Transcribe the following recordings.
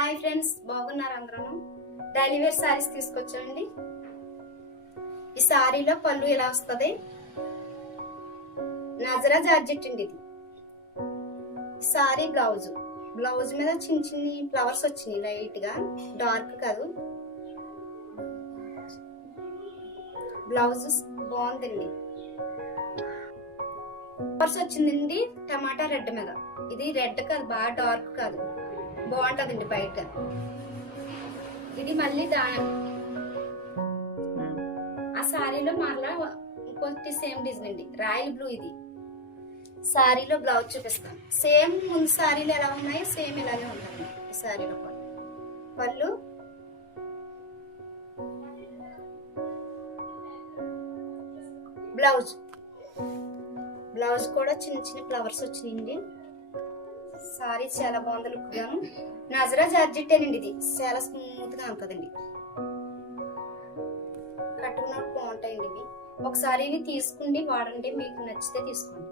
Hi friends, బాగున్నారు అందరూ? Daily wear saris తీసుకొచ్చామండి. ఈ సారీలో పళ్ళు ఎలా వస్తుంది, నజరా జార్జెట్ అండి ఇది. ఈ సారీ బ్లౌజ్ మీద చిన్న చిన్ని ఫ్లవర్స్ వచ్చినాయి, లైట్ గా, డార్క్ కాదు. బ్లౌజ్ బాగుందండి, ఫ్లవర్స్ వచ్చిందండి టమాటా రెడ్ మీద. ఇది రెడ్ కాదు, బాగా డార్క్ కాదు, బాగుంటదండి బయట. ఇది మళ్ళీ ఆ సారీలో మరలా ఇంకొకటి సేమ్ డిజైన్ అండి, రాయల్ బ్లూ. ఇది సారీలో బ్లౌజ్ చూపిస్తాను. సేమ్ ముందు సారీలు ఎలా ఉన్నాయో సేమ్ ఇలాగే ఉంటాయి ఈ సారీలో కూడా. పళ్ళు బ్లౌజ్ కూడా చిన్న చిన్న ఫ్లవర్స్ వచ్చినాయండి. సారీ చాలా బాగుంది లుక్ గాను. నజరా జార్జెట్ అండి, ఇది చాలా స్మూత్ గా ఉంటుందండి, కట్టుకున్నప్పుడు బాగుంటాయండి ఇవి. ఒకసారి ఇవి తీసుకుండి వాడండి, మీకు నచ్చితే తీసుకోండి.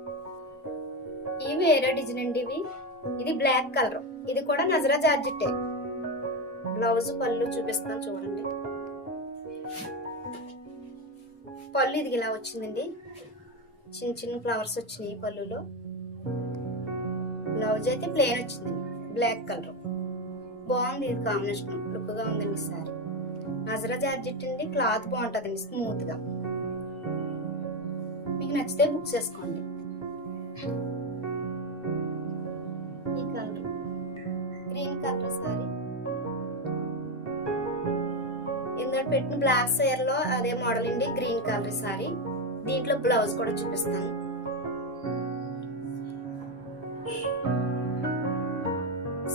ఇవి వేరే డిజైన్ అండి ఇవి. ఇది బ్లాక్ కలర్, ఇది కూడా నజరా జార్జెట్టే. బ్లౌజ్ పళ్ళు చూపిస్తాను చూడండి. పళ్ళు ఇది ఇలా వచ్చిందండి, చిన్న చిన్న ఫ్లవర్స్ వచ్చినాయి పళ్ళులో. బ్లౌజ్ అయితే ప్లెయిన్ వచ్చిందండి, బ్లాక్ కలర్. బాగుంది, ఇది కాంబినేషన్ లుక్ గా ఉందండి సారీ. నజరా జార్జెట్ అండి, క్లాత్ బాగుంటదండి, స్మూత్ గా. మీకు నచ్చితే బుక్ చేసుకోండి. ఈ కలర్ గ్రీన్ కలర్ సారీ, ఇందులో పెట్టిన బ్లాక్ సైర్ లో అదే మోడల్ అండి, గ్రీన్ కలర్ సారీ. దీంట్లో బ్లౌజ్ కూడా చూపిస్తాను.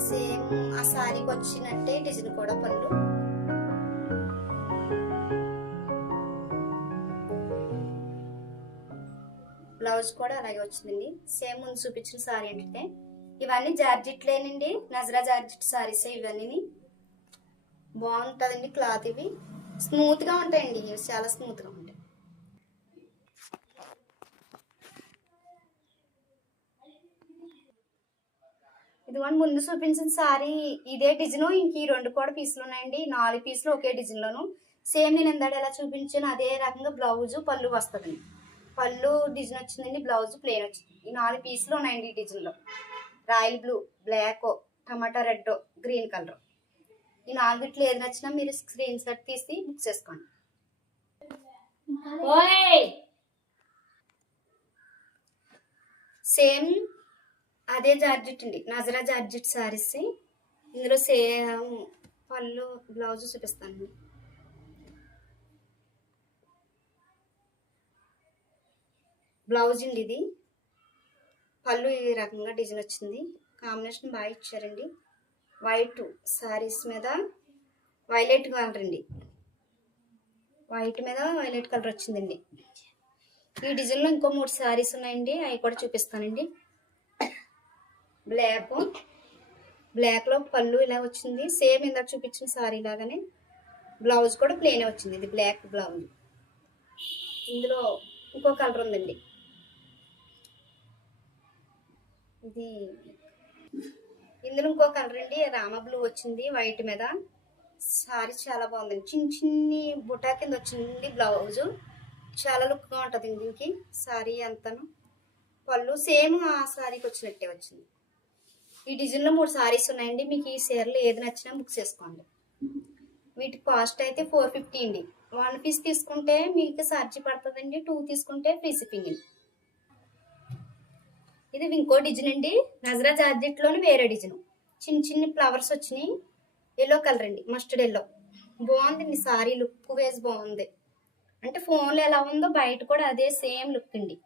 సేమ్ ఆ సారీకి వచ్చినట్టే డిజైన్ కూడా పళ్ళు. బ్లౌజ్ కూడా అలాగే వచ్చిందండి, సేమ్ ముందు చూపించిన సారీ అంటే. ఇవన్నీ జార్జెట్లేనండి, నజరా జార్జెట్ సారీస్ ఇవన్నీ. బాగుంటుందండి క్లాత్. ఇవి స్మూత్ గా ఉంటాయండి, ఇవి చాలా స్మూత్ గా ఉంటాయి. ఇదిగోండి ముందు చూపించిన సారీ ఇదే డిజైన్. ఇంక ఈ రెండు కూడా పీసులు ఉన్నాయండి, 4 పీసులు ఒకే డిజైన్ లోను. సేమ్ నేను ఎందాడు ఎలా చూపించాను అదే రకంగా బ్లౌజ్ పళ్ళు వస్తుంది. పళ్ళు డిజైన్ వచ్చిందండి, బ్లౌజ్ ప్లెయిన్ వచ్చింది. ఈ 4 పీసులు ఉన్నాయండి ఈ డిజైన్ లో. రాయల్ బ్లూ, బ్లాక్, టమాటా రెడ్, గ్రీన్ కలర్. ఈ 4 ఏది నచ్చినా మీరు స్క్రీన్ షాట్ తీసి బుక్ చేసుకోండి. సేమ్ అదే జార్జెట్ అండి, నజరా జార్జెట్ సారీస్. ఇందులో సేమ్ పళ్ళు బ్లౌజ్ చూపిస్తాను. బ్లౌజ్ అండి ఇది. పళ్ళు ఈ రకంగా డిజైన్ వచ్చింది, కాంబినేషన్ బాగా ఇచ్చారండి. వైట్ సారీస్ మీద వైలెట్ కలర్ అండి, వైట్ మీద వైలెట్ కలర్ వచ్చిందండి. ఈ డిజైన్లో ఇంకో 3 సారీస్ ఉన్నాయండి, అవి కూడా చూపిస్తానండి. బ్లాక్ లో పళ్ళు ఇలా వచ్చింది, సేమ్ ఇందాక చూపించిన సారీ లాగానే. బ్లౌజ్ కూడా ప్లెయిన్ వచ్చింది, ఇది బ్లాక్ బ్లౌజ్. ఇందులో ఇంకో కలర్ ఉందండి, ఇది. ఇందులో ఇంకో కలర్ అండి, రామ బ్లూ వచ్చింది వైట్ మీద. సారీ చాలా బాగుందండి, చిన్న చిన్ని బుటా కింద వచ్చింది బ్లౌజ్. చాలా లుక్ గా ఉంటుంది దీనికి సారీ అంతాను. పళ్ళు సేమ్ ఆ సారీకి వచ్చినట్టే వచ్చింది. ఈ డిజైన్లో 3 సారీస్ ఉన్నాయండి, మీకు ఈ చీరలు ఏది నచ్చినా బుక్ చేసుకోండి. వీటి కాస్ట్ అయితే 450 అండి. 1 పీస్ తీసుకుంటే మీకు ఛార్జీ పడుతుందండి, 2 తీసుకుంటే ఫ్రీ షిప్పింగ్ అండి. ఇది ఇంకో డిజైన్ అండి, నజరా జార్జెట్లోని వేరే డిజైన్. చిన్న చిన్న ఫ్లవర్స్ వచ్చినాయి, ఎల్లో కలర్ అండి, మస్టర్డ్ ఎల్లో. బాగుందండి సారీ, లుక్ వేస్ బాగుంది. అంటే ఫోన్లో ఎలా ఉందో బయట కూడా అదే సేమ్ లుక్ అండి.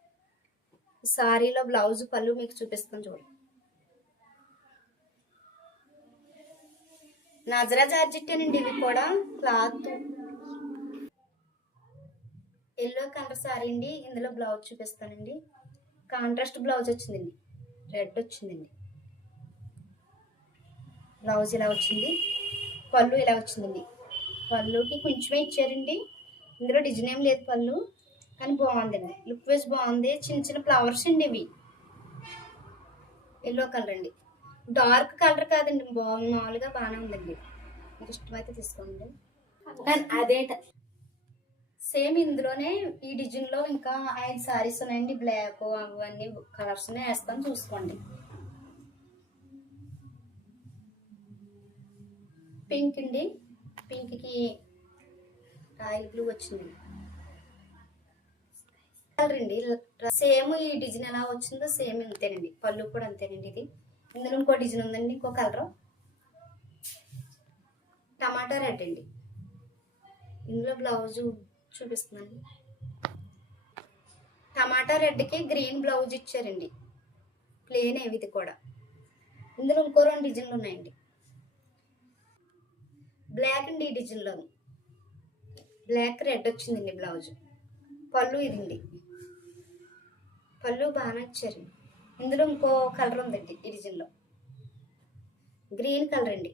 సారీలో బ్లౌజ్ పళ్ళు మీకు చూపిస్తాను చూడండి. నజరా జార్జెట్ అండి ఇవి కూడా. క్లాత్ ఎల్లో కలర్ సారీ అండి, ఇందులో బ్లౌజ్ చూపిస్తానండి. కాంట్రాస్ట్ బ్లౌజ్ వచ్చిందండి, రెడ్ వచ్చిందండి. బ్లౌజ్ ఇలా వచ్చింది, పళ్ళు ఇలా వచ్చిందండి. పళ్ళుకి కొంచెమే ఇచ్చారండి, ఇందులో డిజైన్ ఏం లేదు పళ్ళు, కానీ బాగుందండి, లుక్ వైజ్ బాగుంది. చిన్న చిన్న ఫ్లవర్స్ అండి ఇవి, ఎల్లో కలర్ అండి. డార్క్ కలర్ కాదండి, మామూలుగా బాగానే ఉందండి. మీకు ఇష్టమైతే తీసుకోండి. అదే సేమ్ ఇందులోనే ఈ డిజైన్ లో ఇంకా 5 సారీస్ ఉన్నాయండి. బ్లాక్ అవన్నీ కలర్స్ వేస్తాను, చూసుకోండి. పింక్ అండి, పింక్ కి రాయల్ బ్లూ వచ్చింది కలర్ అండి. సేమ్ ఈ డిజైన్ ఎలా వచ్చిందో సేమ్ ఇంతేనండి. పళ్ళు కూడా అంతేనండి. ఇది ఇందులో ఇంకో డిజైన్ ఉందండి, ఇంకో కలర్ టమాటా రెడ్ అండి. ఇందులో బ్లౌజ్ చూపిస్తున్నాను. టమాటా రెడ్కి గ్రీన్ బ్లౌజ్ ఇచ్చారండి, ప్లేన్ ఇది కూడా. ఇందులో ఇంకో 2 డిజైన్లు ఉన్నాయండి. బ్లాక్ అండి, ఈ డిజైన్లో బ్లాక్ రెడ్ వచ్చిందండి బ్లౌజ్. పళ్ళు ఇదండి, పళ్ళు బాగానే ఇచ్చారు. ఇందులో ఇంకో కలర్ ఉందండి ఈ డిజైన్లో, గ్రీన్ కలర్ అండి.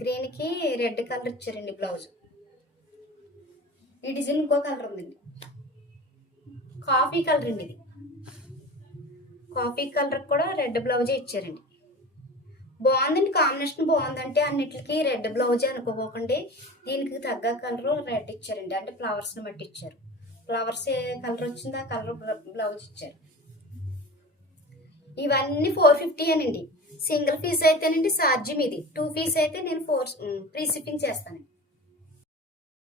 గ్రీన్కి రెడ్ కలర్ ఇచ్చారండి బ్లౌజ్. ఈ డిజైన్ ఇంకో కలర్ ఉందండి, కాఫీ కలర్ అండి. ఇది కాఫీ కలర్ కూడా రెడ్ బ్లౌజే ఇచ్చారండి. బాగుందండి, కాంబినేషన్ బాగుందంటే అన్నిటికి రెడ్ బ్లౌజే అనుకోకండి. దీనికి తగ్గ కలర్ రెడ్ ఇచ్చారండి, అంటే ఫ్లవర్స్ని బట్టి ఇచ్చారు. ఫ్లవర్స్ ఏ కలర్ వచ్చిందో ఆ కలర్ బ్లౌజ్ ఇచ్చారు. ఇవన్నీ 450 అనండి. సింగిల్ పీస్ అయితేనండి ఛార్జీ మీది, 2 పీస్ అయితే నేను ఫ్రీ షిప్పింగ్ చేస్తానండి.